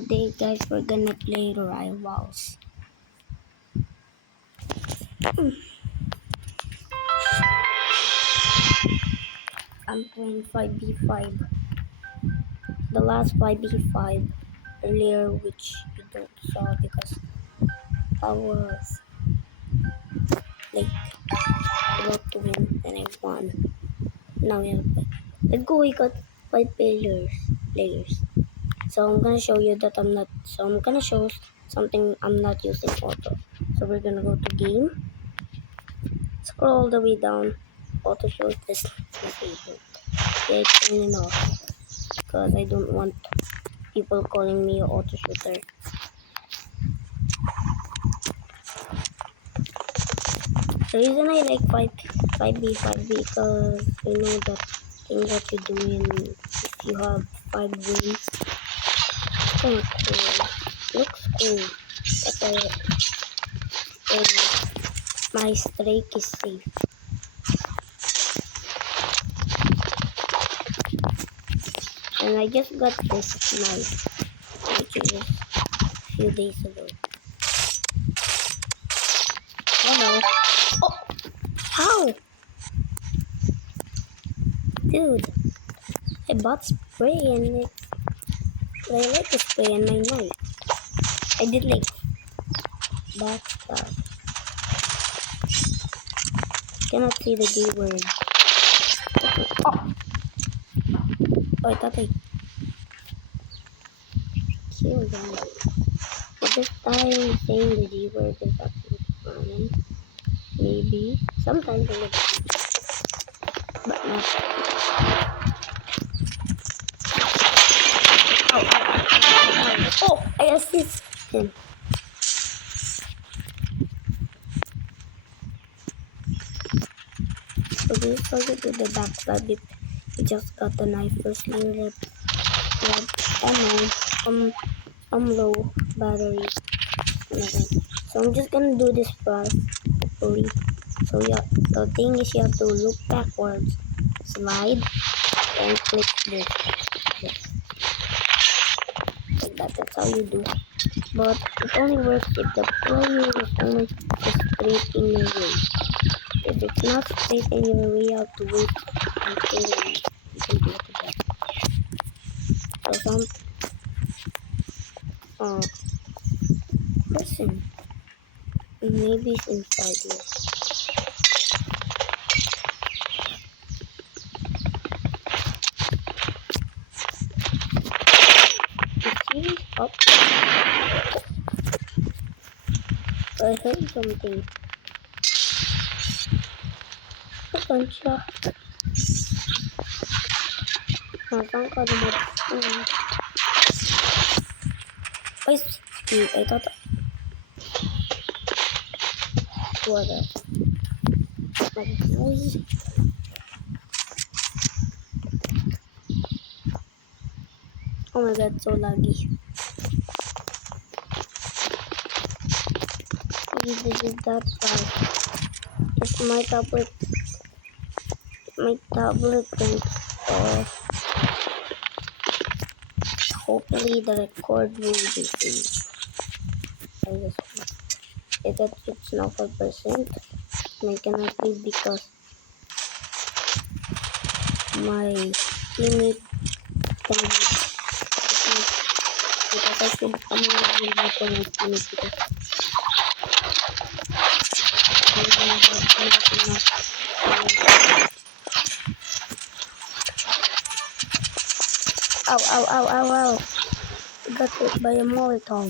today guys we're gonna play Rivals. I'm playing 5v5. The last 5v5 earlier, which you don't saw because I was like about to win and I won. Now we have let's go, we got 5 players. So I'm gonna show you that I'm gonna show something I'm not using auto. So we're gonna go to game, scroll all the way down, auto shows this disabled. Yeah, turn it off because I don't want people calling me auto shooter. The reason I like 5v5 because I know that thing that you do in if you have 5 wins. Kind of cool. Looks cool. But my streak is safe. And I just got this knife, which is a few days ago. Hello. Oh! How? Dude, I bought spray and I like the spray and my knife. I did like that stuff. Cannot see the D word. Oh! I thought I killed them. But this time saying the D word is actually fine. Maybe. Sometimes I like it. But not. Oh! I assist him. So this target with the backstab if he just got the knife first layer red ammo, low battery, nothing. So I'm just gonna do this fast, hopefully. So yeah, the thing is you have to look backwards, slide, and click this. Like that, that's how you do. But it only works if the player is only straight in your way. If it's not straight in your way, you have to wait until you can do it again. So some person maybe it's inside here. Is he up? I heard something. Saan siya? Nasaan ka naman? I thought what a noise. Oh my god, so laggy. This is that bad. If my tablet went off, hopefully the record will be free. I just hope. It's now 5%. I cannot leave because my teammate can because I should come here with my teammate because I don't have enough. Ow. I got hit by a Molotov.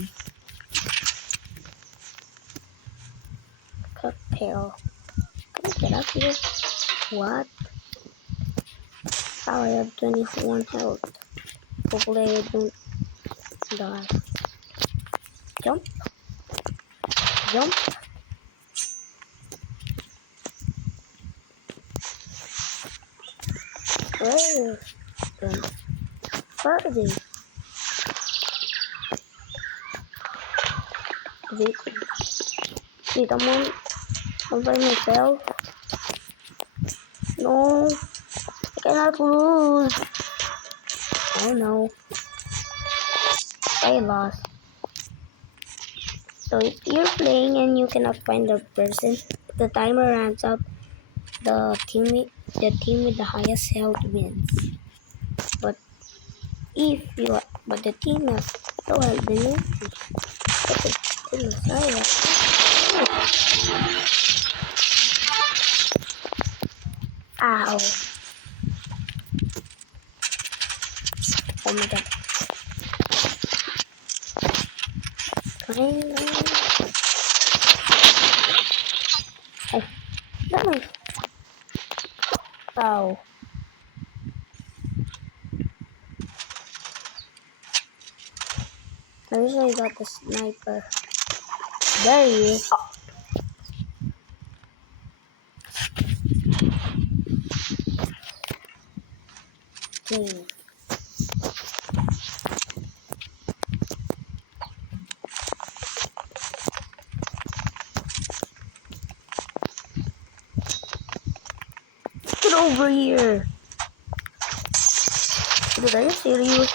Cocktail. Can I get up here? What? How I have 21 health. Hopefully I don't die. Jump. Where? Where are they? Wait, I'm by myself. No, I cannot lose. Oh no. I lost. So if you're playing and you cannot find the person, if the timer runs out, the team with the highest health wins. But but the team has low health, then you lose. Okay, team is silent. Ow! Oh my god! Kind of. Nice. Ow! I wish I got the sniper. There he is. Okay. Get over here! Dude, are you serious?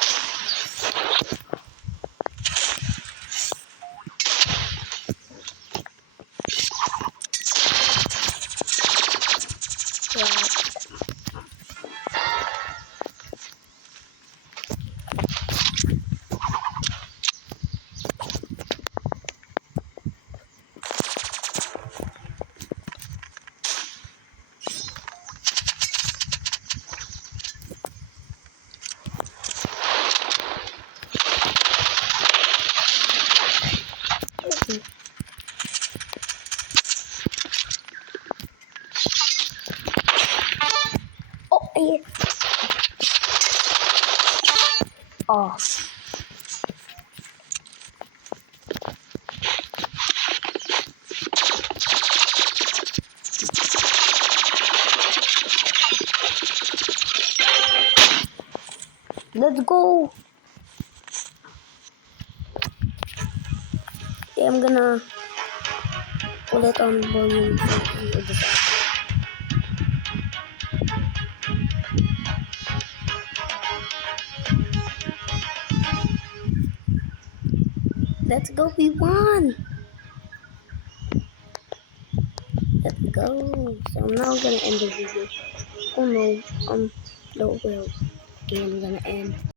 Oh, yeah. Oh. Let's go. Okay, I'm gonna pull it on volume. Let's go, we won! Let's go. So I'm now gonna end the video. Oh no, no, well, okay, I'm gonna end.